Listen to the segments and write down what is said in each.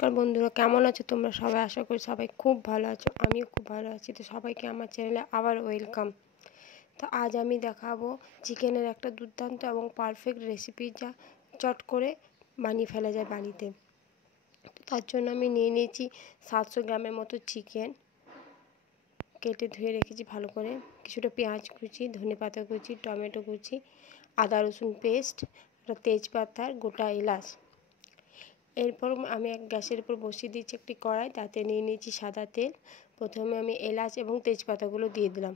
নমস্কার বন্ধুরা, কেমন আছো তোমরা সবাই? আশা করি সবাই খুব ভালো আছো। আমিও খুব ভালো আছি। তো সবাইকে আমার চ্যানেলে আবার ওয়েলকাম। তো আজ আমি দেখাবো চিকেনের একটা দুর্দান্ত এবং পারফেক্ট রেসিপি, যা চট করে বানিয়ে ফেলা যায় বাড়িতে। তো তার জন্য আমি নিয়ে নিয়েছি 700 গ্রামের মতো চিকেন, কেটে ধুয়ে রেখেছি ভালো করে। কিছুটা পেঁয়াজ কুচি, ধনেপাতা কুচি, টমেটো কুচি, আদা রসুন পেস্ট, একটা তেজপাতা, গোটা এলাচ। এরপর আমি গ্যাসের উপর বসিয়ে দিয়েছি একটি কড়াই, তাতে নিয়ে নিয়েছি সাদা তেল। প্রথমে আমি এলাচ এবং তেজপাতাগুলো দিয়ে দিলাম।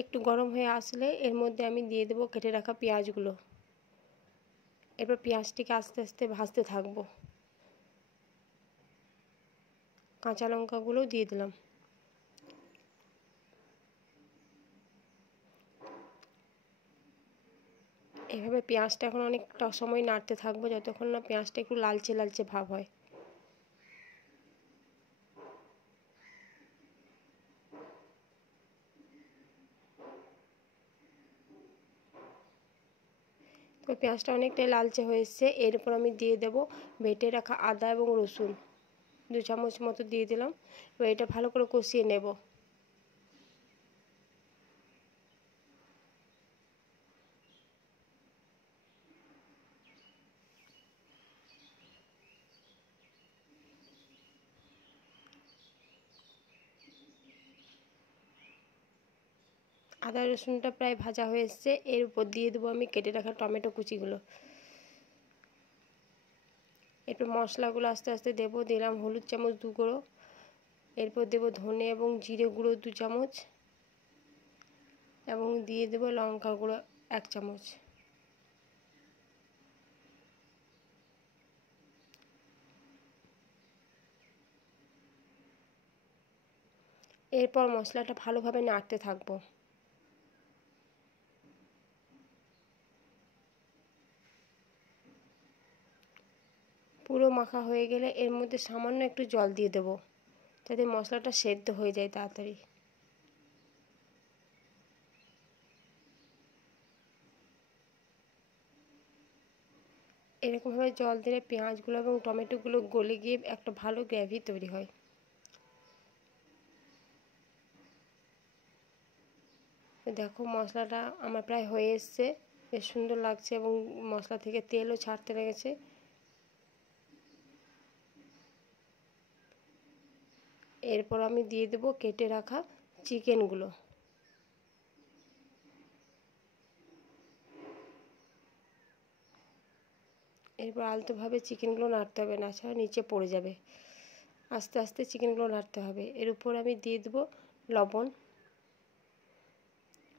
একটু গরম হয়ে আসলে এর মধ্যে আমি দিয়ে দেবো কেটে রাখা পেঁয়াজগুলো। এরপর পেঁয়াজটিকে আস্তে আস্তে ভাজতে থাকবো। কাঁচা লঙ্কাগুলোও দিয়ে দিলাম। এভাবে পেঁয়াজটা এখন অনেকটা সময় নাড়তে থাকবো, যতক্ষণ না পেঁয়াজটা একটু লালচে লালচে ভাব হয়। তো পেঁয়াজটা অনেকটাই লালচে হয়ে এসছে। এরপর আমি দিয়ে দেবো বেটে রাখা আদা এবং রসুন, 2 চামচ মতো দিয়ে দিলাম। এবার এটা ভালো করে কষিয়ে নেব। আদা রসুনটা প্রায় ভাজা হয়ে এসছে। এর উপর দিয়ে দেবো আমি কেটে রাখা টমেটো কুচিগুলো। এরপর মশলাগুলো আস্তে আস্তে দেবো। দিলাম হলুদ চামচ 2 গুঁড়ো, এরপর দেবো ধনে এবং জিরে গুঁড়ো 2 চামচ, এবং দিয়ে দেবো লঙ্কা গুঁড়ো 1 চামচ। এরপর মশলাটা ভালোভাবে নাড়তে থাকবো। পুরো মাখা হয়ে গেলে এর মধ্যে সামান্য একটু জল দিয়ে দেবো, যাতে মশলাটা সেদ্ধ হয়ে যায় তাড়াতাড়ি। এরকমভাবে জল দিলে পেঁয়াজগুলো এবং টমেটোগুলো গলে গিয়ে একটা ভালো গ্রেভি তৈরি হয়। দেখো মশলাটা আমার প্রায় হয়ে এসছে, বেশ সুন্দর লাগছে এবং মশলা থেকে তেলও ছাড়তে লেগেছে। এরপর আমি দিয়ে দেবো কেটে রাখা চিকেনগুলো। এরপর আলতোভাবে চিকেনগুলো নাড়তে হবে, না ছাড়া নিচে পড়ে যাবে। আস্তে আস্তে চিকেনগুলো নাড়তে হবে। এর উপর আমি দিয়ে দেবো লবণ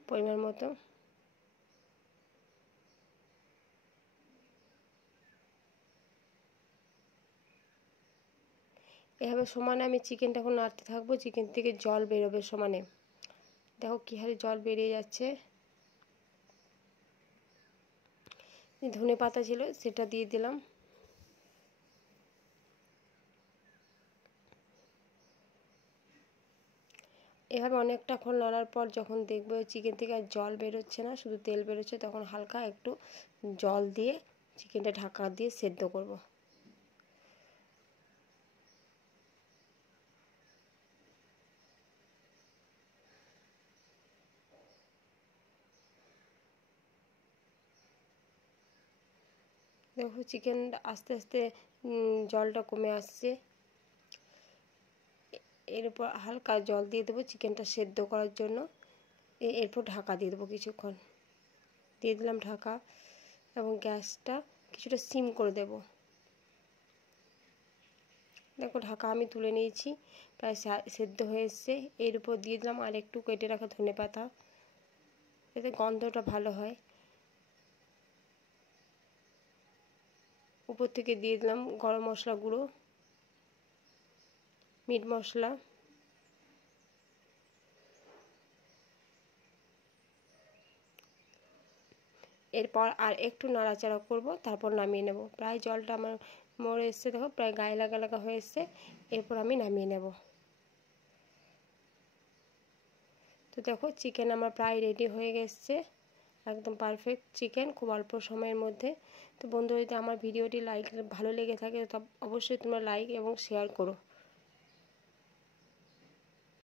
পরিমাণ মতো। এভাবে সমানে আমি চিকেনটা এখন নাড়তে থাকবো। চিকেন থেকে জল বেরোবে সমানে। দেখো কী হারে জল বেরিয়ে যাচ্ছে। ধনে পাতা ছিল সেটা দিয়ে দিলাম। এভাবে অনেকটাক্ষণ নাড়ার পর যখন দেখবো চিকেন থেকে আর জল বেরোচ্ছে না, শুধু তেল বেরোচ্ছে, তখন হালকা একটু জল দিয়ে চিকেনটা ঢাকা দিয়ে সেদ্ধ করব। দেখো চিকেন আস্তে আস্তে জলটা কমে আসছে। এর উপর হালকা জল দিয়ে দেবো চিকেনটা সেদ্ধ করার জন্য। এরপর ঢাকা দিয়ে দেবো কিছুক্ষণ। দিয়ে দিলাম ঢাকা, এবং গ্যাসটা কিছুটা সিম করে দেব। দেখো ঢাকা আমি তুলে নিয়েছি, প্রায় সেদ্ধ হয়ে এসছে। এর উপর দিয়ে দিলাম আর একটু কেটে রাখা ধনেপাতা, এতে গন্ধটা ভালো হয়। উপর থেকে দিয়ে দিলাম গরম মশলা গুঁড়ো, মিট মশলা, এরপর আর একটু নাড়াচাড়া করব, তারপর নামিয়ে নেব। প্রায় জলটা আমার মরে এসছে, দেখো প্রায় গায়ে লাগা লাগা হয়ে এসছে। এরপর আমি নামিয়ে নেব। তো দেখো চিকেন আমার প্রায় রেডি হয়ে গেছে। একদম পারফেক্ট চিকেন খুব অল্প সময়ের মধ্যে। তো বন্ধুরা, যদি আমার ভিডিওটি ভালো লেগে থাকে তো অবশ্যই তোমরা লাইক এবং শেয়ার করো।